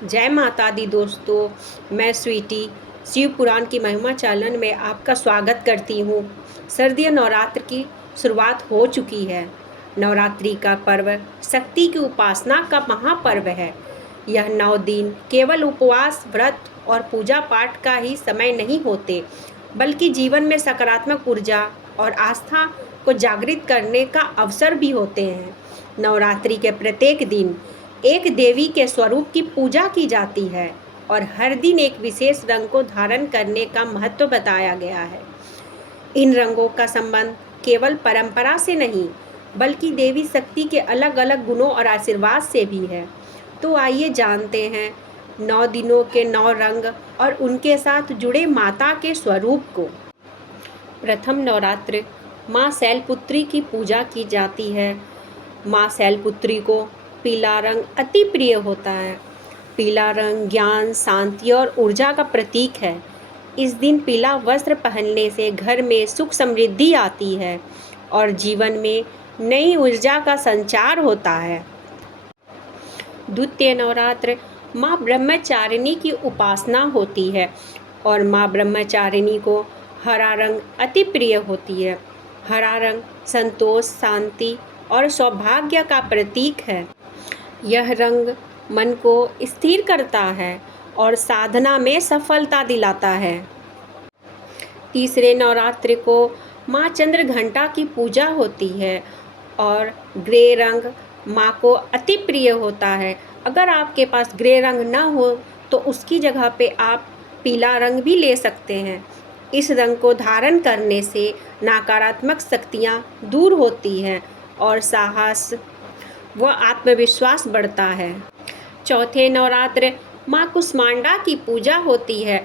जय माता दी दोस्तों। मैं स्वीटी शिव पुराण की महिमा चैनल में आपका स्वागत करती हूँ। सर्दियों नवरात्र की शुरुआत हो चुकी है। नवरात्रि का पर्व शक्ति की उपासना का महापर्व है। यह 9 दिन केवल उपवास, व्रत और पूजा पाठ का ही समय नहीं होते, बल्कि जीवन में सकारात्मक ऊर्जा और आस्था को जागृत करने का अवसर भी होते हैं। नवरात्रि के प्रत्येक दिन एक देवी के स्वरूप की पूजा की जाती है और हर दिन एक विशेष रंग को धारण करने का महत्व बताया गया है। इन रंगों का संबंध केवल परंपरा से नहीं, बल्कि देवी शक्ति के अलग अलग गुणों और आशीर्वाद से भी है। तो आइए जानते हैं 9 दिनों के 9 रंग और उनके साथ जुड़े माता के स्वरूप को। प्रथम नवरात्र माँ शैलपुत्री की पूजा की जाती है। माँ शैलपुत्री को पीला रंग अति प्रिय होता है। पीला रंग ज्ञान, शांति और ऊर्जा का प्रतीक है। इस दिन पीला वस्त्र पहनने से घर में सुख समृद्धि आती है और जीवन में नई ऊर्जा का संचार होता है। द्वितीय नवरात्र माँ ब्रह्मचारिणी की उपासना होती है और माँ ब्रह्मचारिणी को हरा रंग अति प्रिय होती है। हरा रंग संतोष, शांति और सौभाग्य का प्रतीक है। यह रंग मन को स्थिर करता है और साधना में सफलता दिलाता है। तीसरे नवरात्र को माँ चंद्रघंटा की पूजा होती है और ग्रे रंग माँ को अति प्रिय होता है। अगर आपके पास ग्रे रंग ना हो तो उसकी जगह पे आप पीला रंग भी ले सकते हैं। इस रंग को धारण करने से नकारात्मक शक्तियाँ दूर होती हैं और साहस व आत्मविश्वास बढ़ता है। चौथे नवरात्र माँ कुष्मांडा की पूजा होती है।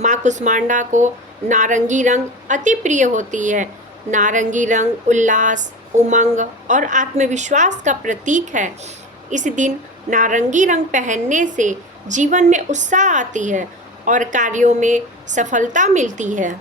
माँ कुष्मांडा को नारंगी रंग अति प्रिय होती है। नारंगी रंग उल्लास, उमंग और आत्मविश्वास का प्रतीक है। इस दिन नारंगी रंग पहनने से जीवन में उत्साह आती है और कार्यों में सफलता मिलती है।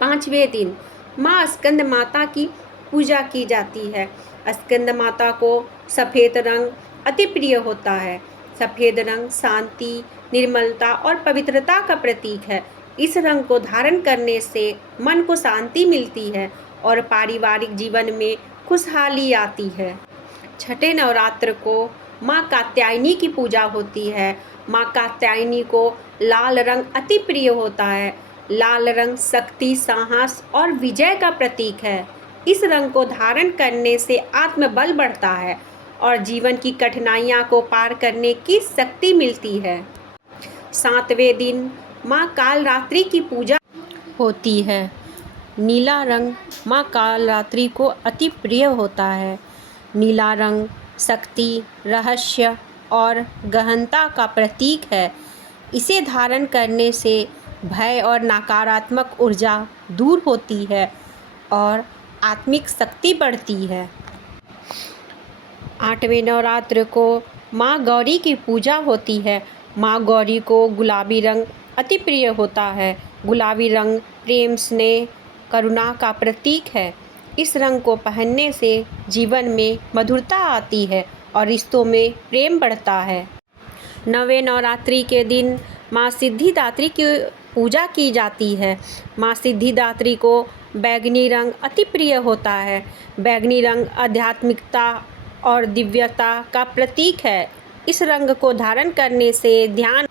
पांचवें दिन माँ स्कंद माता की पूजा की जाती है। स्कंद माता को सफ़ेद रंग अति प्रिय होता है। सफ़ेद रंग शांति, निर्मलता और पवित्रता का प्रतीक है। इस रंग को धारण करने से मन को शांति मिलती है और पारिवारिक जीवन में खुशहाली आती है। छठे नवरात्र को माँ कात्यायनी की पूजा होती है। माँ कात्यायनी को लाल रंग अति प्रिय होता है। लाल रंग शक्ति, साहस और विजय का प्रतीक है। इस रंग को धारण करने से आत्मबल बढ़ता है और जीवन की कठिनाइयाँ को पार करने की शक्ति मिलती है। सातवें दिन माँ कालरात्रि की पूजा होती है। नीला रंग माँ कालरात्रि को अति प्रिय होता है। नीला रंग शक्ति, रहस्य और गहनता का प्रतीक है। इसे धारण करने से भय और नकारात्मक ऊर्जा दूर होती है और आत्मिक शक्ति बढ़ती है। आठवें नवरात्र को माँ गौरी की पूजा होती है। माँ गौरी को गुलाबी रंग अति प्रिय होता है। गुलाबी रंग प्रेम, स्नेह, करुणा का प्रतीक है। इस रंग को पहनने से जीवन में मधुरता आती है और रिश्तों में प्रेम बढ़ता है। नवें नवरात्रि के दिन माँ सिद्धिदात्री की पूजा की जाती है। माँ सिद्धिदात्री को बैंगनी रंग अति प्रिय होता है। बैंगनी रंग आध्यात्मिकता और दिव्यता का प्रतीक है। इस रंग को धारण करने से ध्यान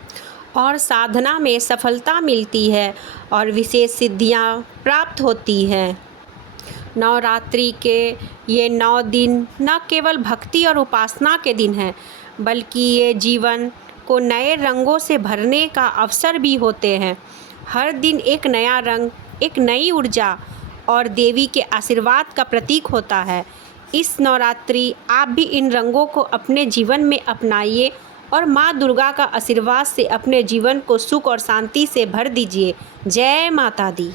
और साधना में सफलता मिलती है और विशेष सिद्धियाँ प्राप्त होती हैं। नवरात्रि के ये 9 दिन न केवल भक्ति और उपासना के दिन हैं, बल्कि ये जीवन को नए रंगों से भरने का अवसर भी होते हैं। हर दिन एक नया रंग, एक नई ऊर्जा और देवी के आशीर्वाद का प्रतीक होता है। इस नवरात्रि आप भी इन रंगों को अपने जीवन में अपनाइए और माँ दुर्गा का आशीर्वाद से अपने जीवन को सुख और शांति से भर दीजिए। जय माता दी।